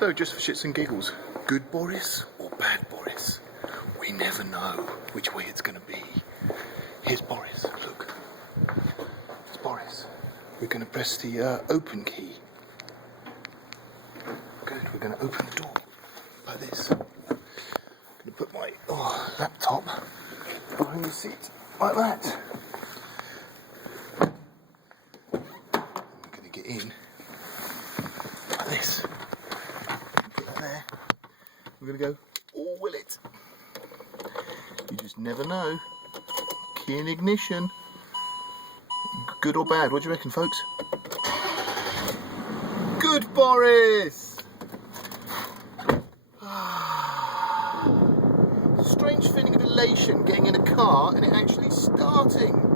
So, just for shits and giggles, good Boris or bad Boris? We never know which way it's going to be. Here's Boris, look. It's Boris. We're going to press the open key. Good, we're going to open the door like this. I'm going to put my laptop behind the seat like that. I'm going to get in like this. Put that there. We're going to go, or will it? You just never know. Key in ignition. Good or bad? What do you reckon, folks? Good, Boris! Strange feeling of elation getting in a car and it actually starting.